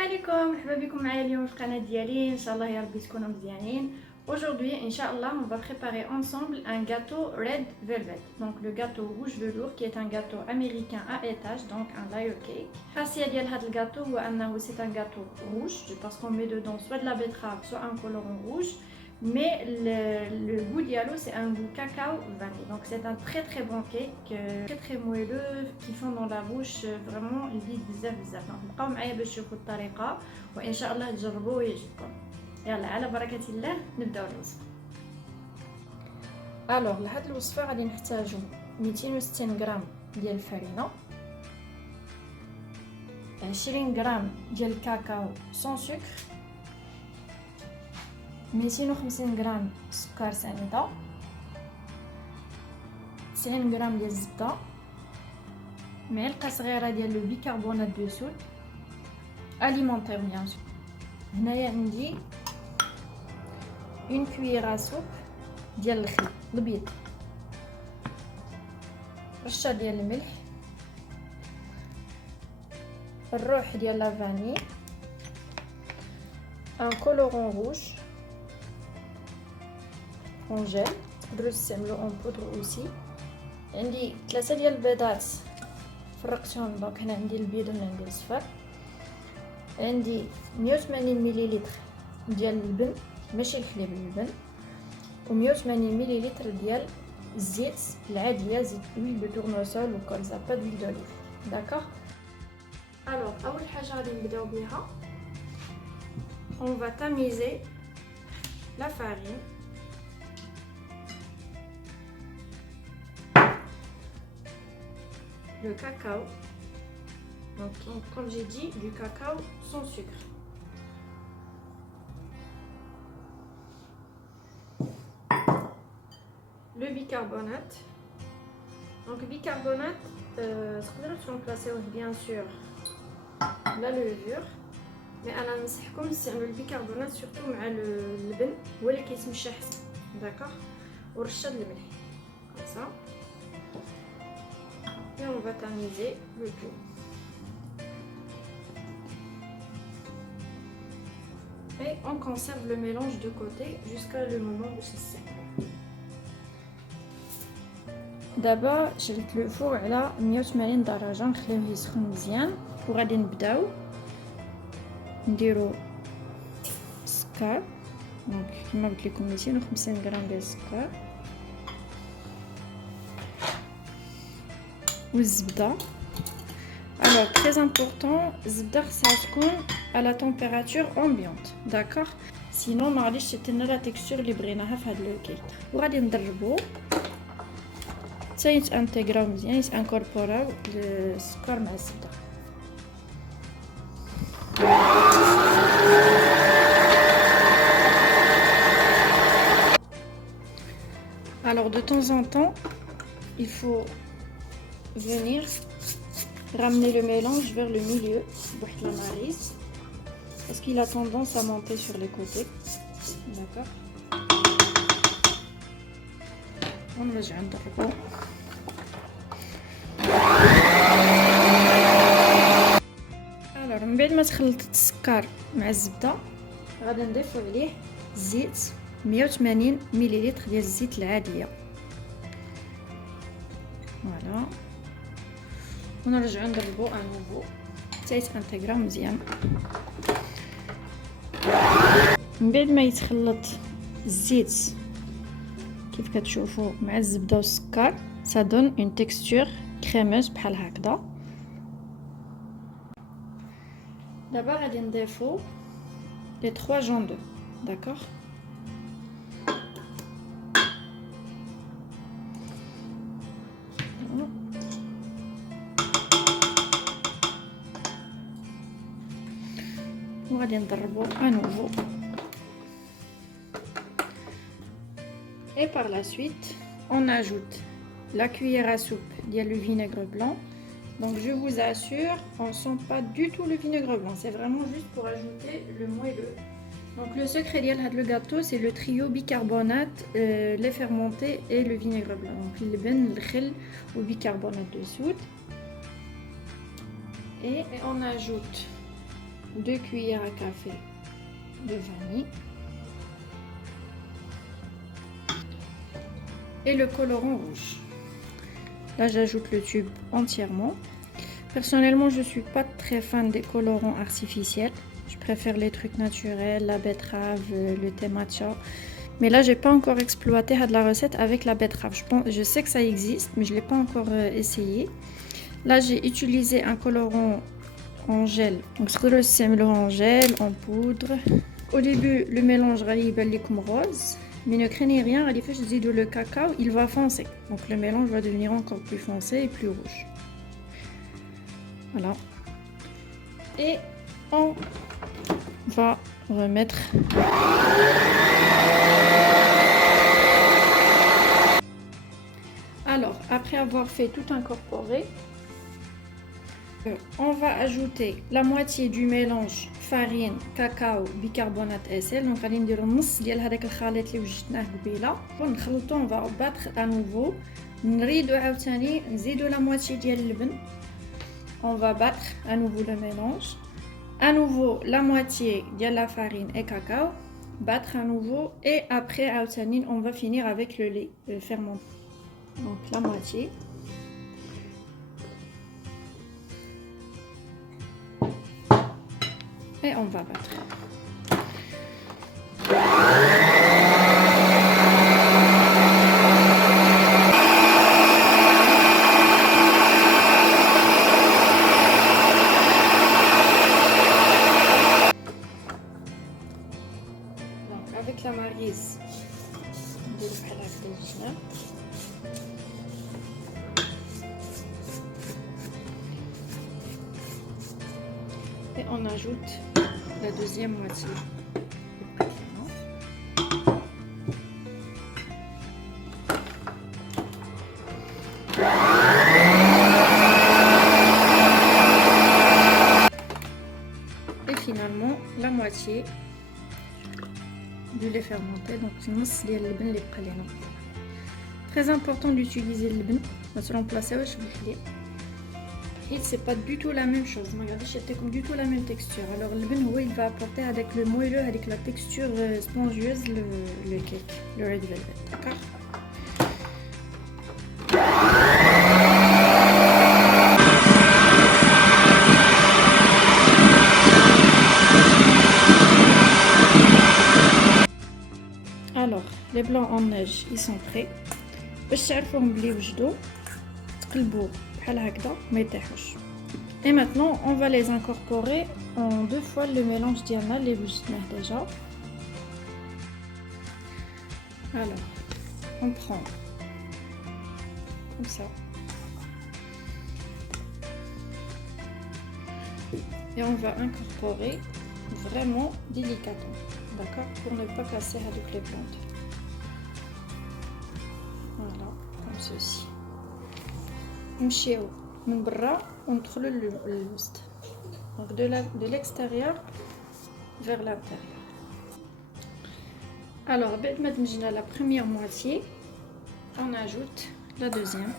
عليكم، مرحبا بكم معايا اليوم في القناه ديالي. ان شاء الله يا ربي تكونوا مزيانين. Aujourd'hui, Inch'Allah, on va préparer ensemble un gâteau Red Velvet. Donc le gâteau rouge velours qui est un gâteau américain à étage, donc un layer cake. الخاصية ديال هذا الجاتو هو أنه c'est un gâteau rouge parce qu'on met dedans soit de la betterave, soit un colorant rouge. Mais le goût diallo c'est un goût cacao vanille. Donc c'est un très bon cake, très moelleux qui fond dans la bouche vraiment لذيذ بزاف. Donc بقاو معايا باش تشوفوا الطريقة وإن شاء الله تجربوه ويعجبكم. يلا على بركة الله نبداو الوصفة. الوغ لهاد الوصفة غادي نحتاجو 260 غرام ديال الفرينة، 20 غرام ديال الكاكاو سون سكر، 250 غرام سكر سنيدة، 90 غرام ديال الزبدة، معلقة صغيرة ديال لو بيكربونات دو سود اليمونتير بيان سور. هنايا عندي une cuillère à soupe ديال الخل الابيض، رشه ديال الملح، الروح ديال لا فاني، ان كولورون روج اون جيل تقدروا تستعملوا اون بودر اوسي. عندي 3 ديال البيضات فرقتهم، دونك هنا عندي البيض وهنا عندي الصفر. عندي 180 مليلتر ديال اللبن ماشي الحليب، اللبن، و180 مليلتر ديال الزيت العاديه، زيت اويل دو تورنوسول وكولزا، با دويل دوليف. داكوغ. الوغ اول حاجه غادي نبداو بها، on va tamiser la farine le cacao. Donc comme j'ai dit, du cacao sans sucre. Le bicarbonate. Donc le bicarbonate, تقدروا ترمبلاسيوه bien sûr la levure، mais انا ننصحكم تستعملوا البيكربونات surtout مع اللبن، هو اللي كيتمشى حسن. داكوغ. ورشه الملح comme ça et on va tamiser le tout. Et on conserve le mélange de côté jusqu'à le moment où c'est sec. دابا شلت لو فور على 180 درجه، نخليوه يسخن مزيان وغادي نبداو نديرو السكر. دونك كما قلت لكم 250 غرام ديال السكر والزبده. Alors très important، الزبده خصها تكون à la température ambiante. d'accord. sinon ما غاديش تدينا لا تيكستور اللي بغيناها في هذا الكيك. وغادي نضربو حتى يتانتيغراو مزيان، يتانكوربوراو السكر مع الزبده. Alors de temps en temps il faut venir ramener le mélange vers le milieu بواحد la marise parce qu'il a tendance à monter sur les côtés. d'accord. ونرجع نضربو. alors من بعد ما تخلطت السكر مع الزبده غادي نضيفو عليه الزيت، 180 مليلتر ديال الزيت العاديه. فوالا. ونرجعو نضربو انوفو حتى يتانتيغرا مزيان. من بعد ما يتخلط الزيت كيف كتشوفوا مع الزبده والسكر، ça donne une texture crémeuse بحال هكذا. دابا غادي نضيفو les 3 jambes d'œuf. d'accord. وغادي نضربو انوفو. Et par la suite, on ajoute la cuillère à soupe ديال le vinaigre blanc. Donc je vous assure, on ne sent pas du tout le vinaigre blanc, c'est vraiment juste pour ajouter le moelleux. Donc le secret ديال le gâteau, c'est le trio bicarbonate, lait fermenté et le vinaigre blanc. Donc le ben, le khil ou bicarbonate de soude. Et on ajoute 2 cuillères à café de vanille et le colorant rouge. Là, j'ajoute le tube entièrement. Personnellement, je ne suis pas très fan des colorants artificiels. Je préfère les trucs naturels, la betterave, le thé matcha. Mais là, j'ai pas encore exploité la recette avec la betterave. Je sais que ça existe, mais je l'ai pas encore essayé. Là, j'ai utilisé un colorant en gel. Donc, c'est en gel, en poudre. Au début, le mélange va être comme rose. Mais ne craignez rien, à l'effet, je dis le cacao, il va foncer. Donc le mélange va devenir encore plus foncé et plus rouge. Voilà. Et on va remettre. Alors, après avoir fait tout incorporer, on va ajouter la moitié du mélange farine, cacao, bicarbonate et sel. Donc, on va نص ديال هذاك الخليط اللي وجدناه قبيله. ونخلطو, on va battre à nouveau. نريدو عاوتاني نزيدو la moitié ديال اللبن. On va battre à nouveau le mélange. À nouveau la moitié de la farine et cacao. Battre à nouveau et après عاوتاني on va finir avec le lait fermenté. Donc la moitié. Et on va battre. Donc avec la maryse, et on ajoute la deuxième moitié. Et finalement la moitié du lait fermenté. Donc c'est le lait. Très important d'utiliser le lait. On va se remplacer avec le lait. C'est pas du tout la même chose. Regardez, c'était comme du tout la même texture. Alors le lait, il va apporter avec le moelleux, avec la texture spongieuse, le cake, le red velvet. D'accord? Alors, les blancs en neige, ils sont prêts. باش تعرفوهم بلي وجدوا تقلبوا بحال هكذا ما يطيحوش. Et maintenant, on va les incorporer en 2 fois le mélange ديالنا اللي وجدناه déjà. Alors, on prend comme ça. Et on va incorporer vraiment délicatement, d'accord, pour ne pas casser avec les plantes. Voilà, comme ceci. نمشيو من برا وندخلوا للوسط. Donc de l'extérieur vers l'intérieur. Alors, بعد ما دمجنا la première moitié, on ajoute la deuxième.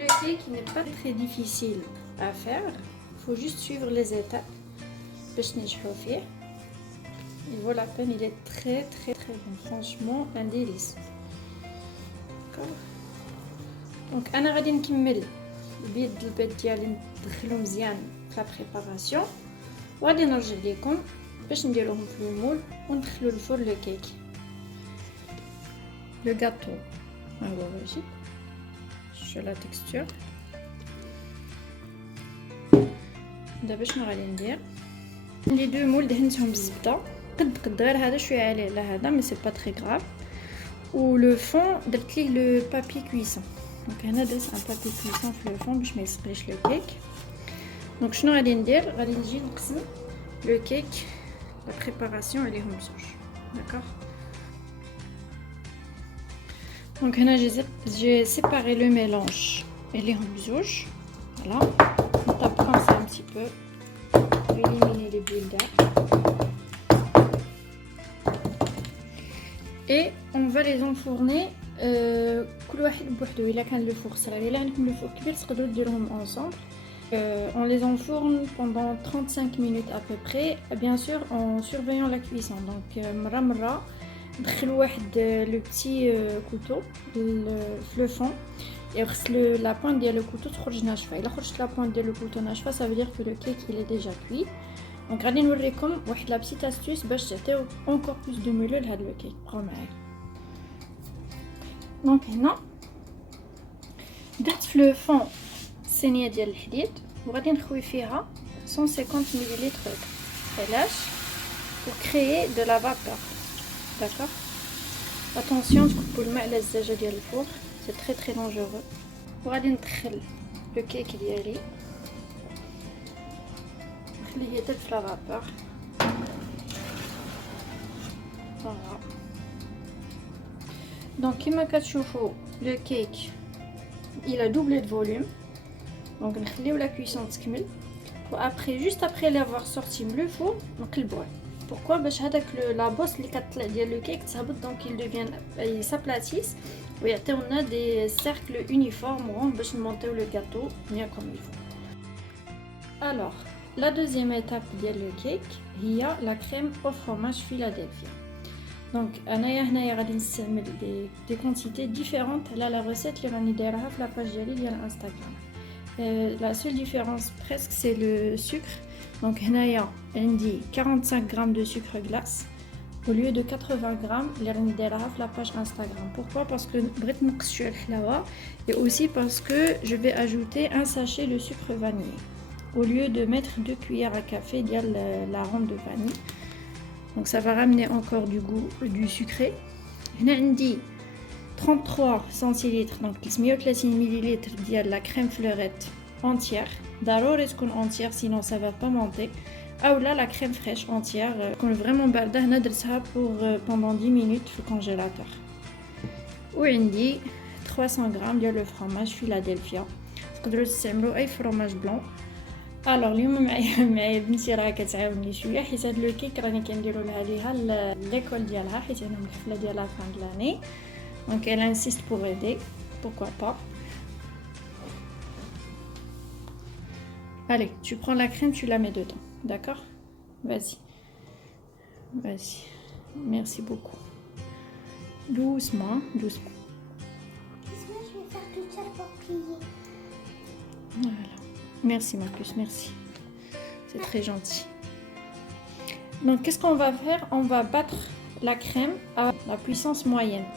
Le cake qui n'est pas très difficile à faire, il faut juste suivre les étapes. Il vaut la peine, il est très très bon, franchement un délice. D'accord. Donc انا غادي نكمل البيض البيض ديالي ندخلو مزيان في لا بريباراسيون وغادي نرجع لكم باش نديروهم في المول وندخلو للفرن لو كيك. لو غاتو ها هو واجد. شو لا تكستور. دابا شنو غادي ندير؟ لي دو مول دهنتهم بالزبده قد غير هذا شويه عليه على هذا مي سي با تري غراف. و لو فون درت ليه لو بابي كويسون. دونك هنا درت ان بابي كويسون في لو فون باش ما يسقيش لو كيك. دونك شنو غادي ندير؟ غادي نجي نقسم لو كيك لا بريباراسيون عليهم بزوج. داكوغ. دونك هنا j'ai séparé le mélange عليهم بزوج. Voilà. On tape comme ça un petit peu pour éliminer les bulles d'air. et on va les enfourner كل واحد بوحدو. الا كان لو فور صغير الا عندكم لو فور كبير تقدروا ديروهم ensemble. On les enfourne pendant 35 minutes à peu près, bien sûr en surveillant la cuisson. Donc مرة ندخلوا واحد le petit couteau le fond et la pointe ديال le couteau تخرج ناشفه. الا خرجت la pointe ديال le couteau ناشفه ça veut dire que le cake il est déjà cuit. Donc غادي نوريكم واحد la petite astuce باش تعطيو encore plus de moelleux لهاد le cake. بقاو معايا. دونك هنا درت في لو فون صينيه ديال الحديد وغادي نخوي فيها 150 مليلتر علاش pour créer de la vapeur. D'accord. Attention تكبوا الماء على الزجاجه ديال الفور c'est très très dangereux. وغادي ندخل لو كيك ديالي نخليه يطيب في لا فابور. فوالا. دونك كيما كتشوفوا لو كيك il a doublé de volume. Donc نخليو la cuisson تكمل و après juste après l'avoir sorti من le four نقلبوه. Pourquoi باش هذاك لا بوس اللي كتطلع ديال لو كيك تهبط دونك il devient il s'aplatisse ويعطيونا دي cercles uniformes rond باش نمونطيو لو gâteau bien comme il faut. Alors la deuxième étape ديال لو كيك هي la crème au fromage Philadelphia. Donc انايا هنايا غادي نستعمل دي quantités différentes على la recette اللي راني دايرها في لاباج ديالي ديال انستغرام. La seule différence presque c'est le sucre. Donc هنايا عندي 45 grammes de sucre glace au lieu de 80 grammes اللي راني دايرها في لاباج انستغرام. Pourquoi? Parce que بغيت نقص شويه الحلاوه et aussi parce que je vais ajouter un sachet de sucre vanillé au lieu de mettre 2 cuillères à café ديال la ronde de vanille. Donc ça va ramener encore du goût du sucré. هنا عندي 33 centilitres donc 130 millilitres ديال la crème fleurette entière. ضروري تكون entière sinon ça va pas monter. ou là la crème fraîche entière تكون vraiment باردة. هنا درتها pour pendant 10 minutes في الكونجيلاتور. وعندي 300 غرام ديال لو fromage Philadelphia. تقدروا تستعملوا اي fromage blanc. الوغ اليوم معايا بنتي راه كتعاوني شويه حيت هاد لو كيك راني كنديروا لها ليها ليكول ديالها حيت انا من الحفله ديالها فان دلاني. Donc elle insiste pour aider, pourquoi pas. Allez, tu prends la crème, tu la mets dedans, d'accord? Vas-y, vas-y, merci beaucoup. Doucement, doucement. Moi, je vais faire toute seule pour plier. Voilà, merci Marcus, merci. C'est très gentil. Donc qu'est-ce qu'on va faire? On va battre la crème à la puissance moyenne.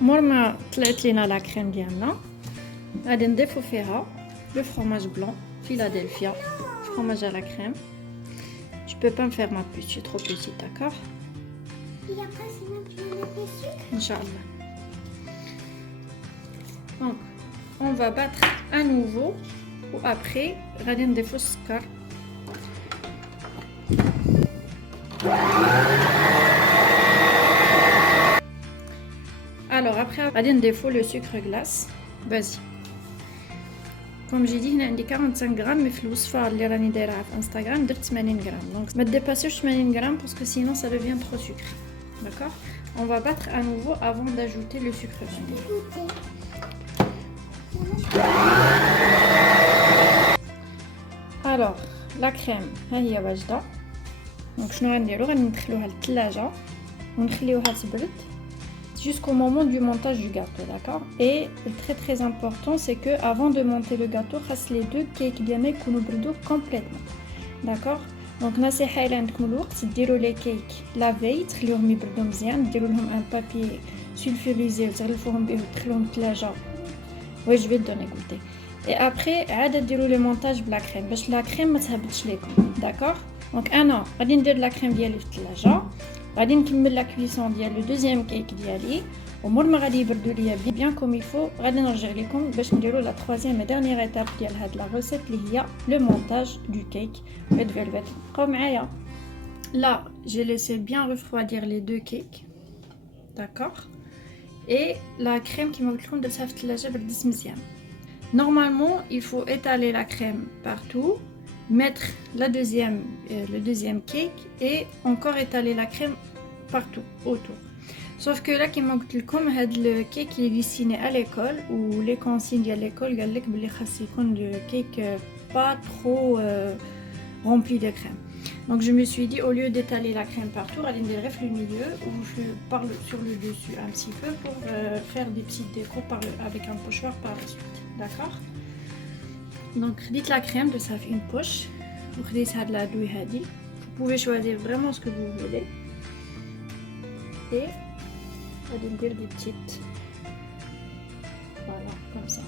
مور ما طلعت لينا لا كريم ديالنا غادي نضيفو فيها لو فرomage blanc Philadelphia, fromage à la crème. Je peux pas me faire ma puce, je suis trop petite, d'accord? Et après, c'est même tu mets le sucre. Inch'Allah. Donc on va battre à nouveau ou après غادي نضيفو السكر. Alors après غادي نضيفو le sucre glace. Vas-y. Comme j'ai dit هنا عندي 45 غرام مي في الوصفه اللي راني دايرها في انستغرام درت 80 غرام. Donc ما ديباسيوش 80 غرام parce que sinon ça devient trop sucré. D'accord? On va battre à nouveau avant d'ajouter le sucre vanille. Alors la crème ها هي واجده. Donc شنو غنديرو غادي ندخلوها للثلاجه ونخليوها تبرد jusqu'au moment du montage du gâteau, d'accord? Et très très important c'est que avant de monter le gâteau خاص les deux cakes ديالنا يكونوا بردوا complètement, d'accord? Donc نصيحه الى عندكم الوقت ديروا لي كيك لا في تخليوهم يبردوا مزيان ديروا لهم ان بابي سولفوريزي وتغلفوهم به وتدخلوهم للثلاجه. وي جو في دوني غوتي. Et après عاد ديروا لي مونتاج بلا كريم باش لا كريم ما تهبطش لكم, d'accord? Donc انا غادي ندير لا كريم ديالي في الثلاجه غادي نكمل لا كويسون ديال لو دوزيام كيك ديالي ومور ما غادي يبردوا ليا بيان كوم يفو غادي نرجع لكم باش نديروا لا troisième et dernière étape ديال هاد لا ريسيت اللي هي لو مونتاج دو كيك ريد فيلفيت. بقاو معايا. Là j'ai laissé bien refroidir les deux cakes, d'accord? Et la crème كيما قلت لكم درتها في الثلاجه بردت مزيان. Normalement il faut étaler la crème partout mettre le deuxième cake et encore étaler la crème partout autour. Sauf que là, كيما قلت لكم هاد الكيك اللي ديسيني à l'école ou les consignes ديال l'école قال لك بلي خاص يكون le cake pas trop rempli de crème. Donc je me suis dit, au lieu d'étaler la crème partout, aller le milieu ou je parle sur le dessus un petit peu pour faire des petites décos avec un pochoir par la suite. D'accord? Donc dites la crème de ça fait une poche. Vous pouvez choisir vraiment ce que vous voulez. Et allez dire des petites. Voilà, comme ça.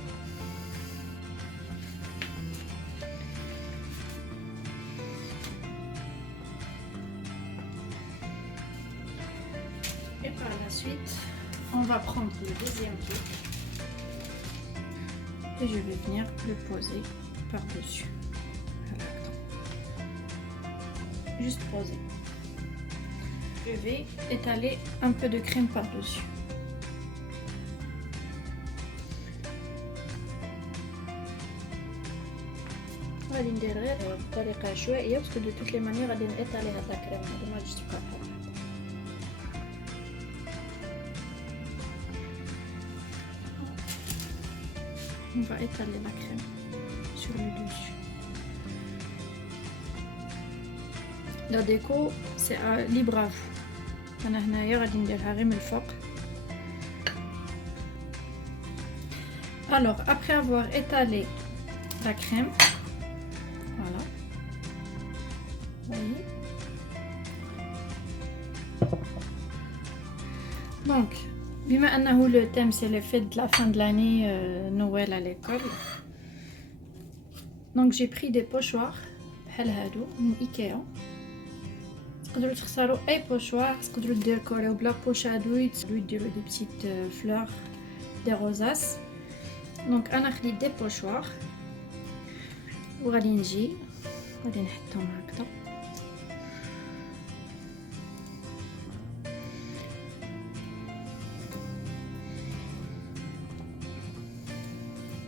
Et par la suite, on va prendre le deuxième cake et je vais venir le poser par-dessus. Juste poser. Je vais étaler un peu de crème par-dessus. غادي ندير غير بطريقه عشوائيه باسكو دو توت لي مانيير غادي نيطالي هاد لا كريم هذا ما غاديش تبقى بحال هكا. On va étaler la crème sur le dessus. La déco c'est libre à vous. انا هنايا غادي نديرها غير من الفوق. Alors après avoir étalé la crème, voilà, voyez. Donc بما انه le thème c'est les fêtes de la fin de l'année, Noël à l'école, donc j'ai pris des pochoirs بحال هادو من Ikea. تقدروا تختاروا اي بوشوار، تقدروا ديكوريو بلا بوشادو، تقدروا ديروا دي بتيت فلور دي روزاس. دونك انا خديت دي بوشوار وغادي نجي غادي نحطهم هكذا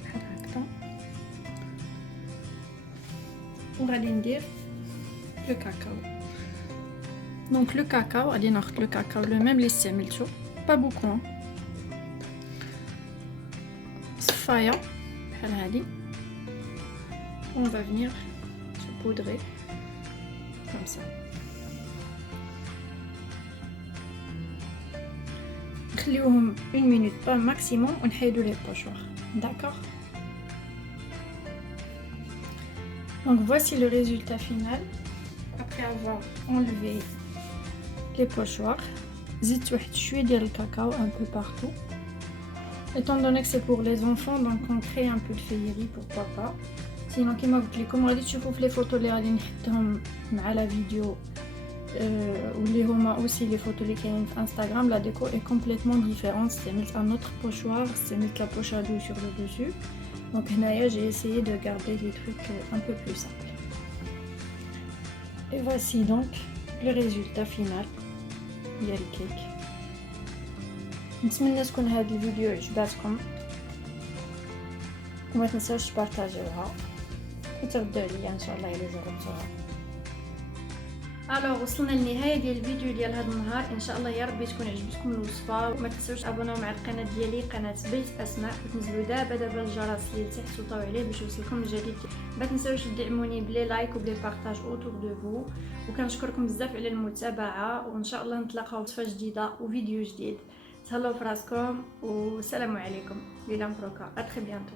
بحال هكذا وغادي ندير لو كاكاو. Donc le cacao, allez ناخذ le cacao le même اللي استعملته pas beaucoup, صفايه بحال هادي. On va venir saupoudrer comme ça. نخليوهم 1 minute pas maximum ونحيدو les pochoirs. D'accord? Donc voici le résultat final après avoir enlevé les pochoirs. زدت واحد شويه ديال الكاكاو un peu partout. Étant donné que c'est pour les enfants, donc on crée un peu de féerie, pourquoi pas. Sinon كيما قلت لكم غادي تشوفوا في لي فوتو اللي غادي نحطهم مع لا فيديو واللي هما aussi les photos اللي كاينين في انستغرام. La déco est complètement différente. استعملت un autre pochoir, استعملت la poche à douille sur le dessus. Donc هنايا j'ai essayé de garder des trucs un peu plus simples. Et voici donc le résultat final ديال الكيك. نتمنى تكون هذا الفيديو عجباتكم وما تنساوش تبارطاجيوها وتردوا عليا ان شاء الله الى جربتوها. الوغ وصلنا للنهايه ديال الفيديو ديال هذا النهار. ان شاء الله يا ربي تكون عجبتكم الوصفه وما تنساوش تابوناو مع القناه ديالي قناه بيت اسماء وتنزلوا دابا الجرس اللي لتحت وطاو عليه باش يوصلكم الجديد. ما تنساوش تدعموني بلي لايك وبلي بارطاج اوتور دو فو وكنشكركم بزاف على المتابعه وان شاء الله نتلاقاو وصفه جديده وفيديو جديد. تهلاو فراسكم والسلام عليكم. ليلة مبروكه. ا تري بيانتو.